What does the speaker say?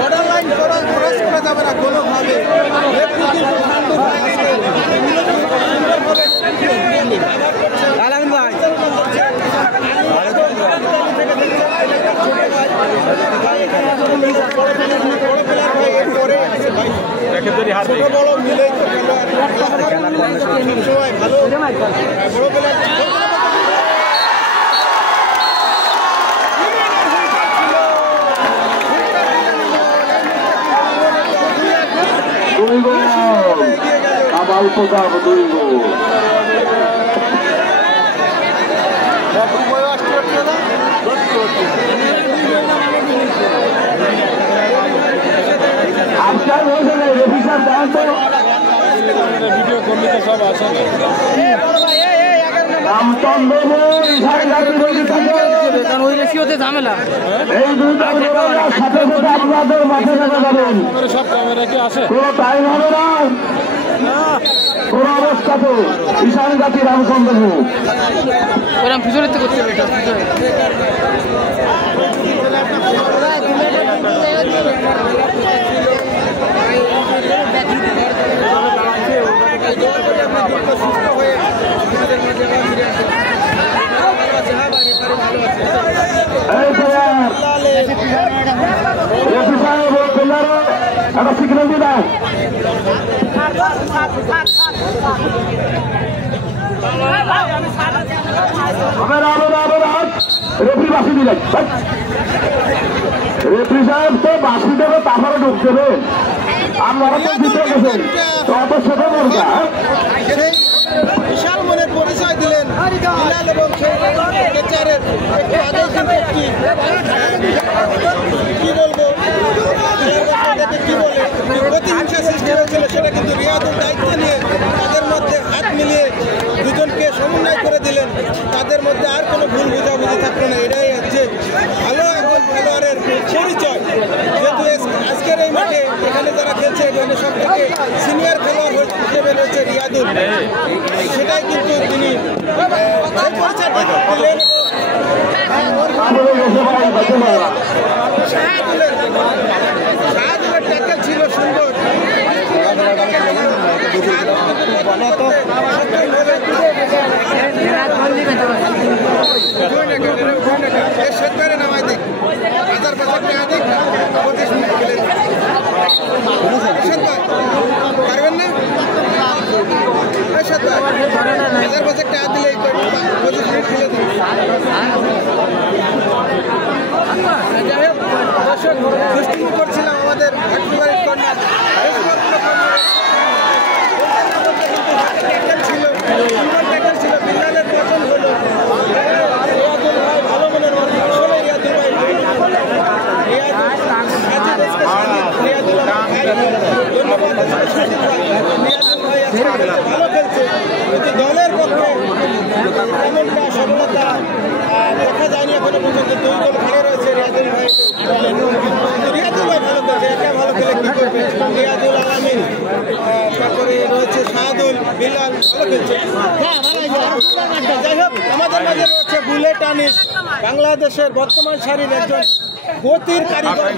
Border line cross করা যাবে না কোনোভাবে। ছোট বড় মিলেই ভালো বড় প্লেয়ার ভিডিও কমিটি সব আসে ঝামেলা সব ক্যামেরা কি আসে কোন অবস্থাতে ঈশান জাতি রামচন্দ্র পিছনে করতে হবে একটা সিগন্যাল দিবা রেফরি বাসি দিলেন রেফরি সাহেব তো বাসি দেবে তারপরে ঢুক দেবে আপনারা তো দিতে গেছেন তত ছোট মর্যা বিশাল মনের পরিচয় দিলেন বিলাল এবং কি বলবো কি বলে প্রতিহিংসা সৃষ্টি হয়েছিল সেটা কিন্তু রিয়াদুল দায়িত্ব নিয়ে তাদের মধ্যে হাত মিলিয়ে দুজনকে সমন্বয় করে দিলেন। তাদের মধ্যে আর কোনো ভুল বোঝাবুঝি থাকলো না। এটাই হচ্ছে ভালো একজন খেলোয়াড়ের পরিচয়। যেহেতু আজকের এই মাঠে এখানে যারা খেলছে এখানে সব থেকে সিনিয়র খেলোয়াড় হিসেবে রয়েছে রিয়াদুল, সেটাই কিন্তু তিনি দিলেন। শাহাদুলের ট্যাকেল ছিল সুন্দর। নামাই দিক 1000 টাকা দিক 25 মিনিট খেলে পারবেন না 1000 টাকা দিলে 25 মিনিট খেলে দিন। দর্শক দুষ্টিমি করছিলাম আমাদের ফেভারিট কর্নার ছিল বিল্লালের পছন্দ হলো। রিয়াদুল ভাই ভালো মনের মানুষ, আসলে রিয়াদুল ভাই ভালো খেলছে কিন্তু দলের পক্ষে এমনটা সফলতা দেখা যায়নি এখনো পর্যন্ত। 2 গোল খেলে রয়েছে রিয়াদুল ভাই। রিয়াদুল ভাই ভালো খেলছে, একা ভালো খেলে কি করবে? রিয়াদুল আলামিন, তারপরে রয়েছে শাহাদুল, বিলাল ভালো খেলছে। যাই হোক, আমাদের মাঝে রয়েছে বুলেট আনিস, বাংলাদেশের বর্তমান সারির একজন গতির কারিগর।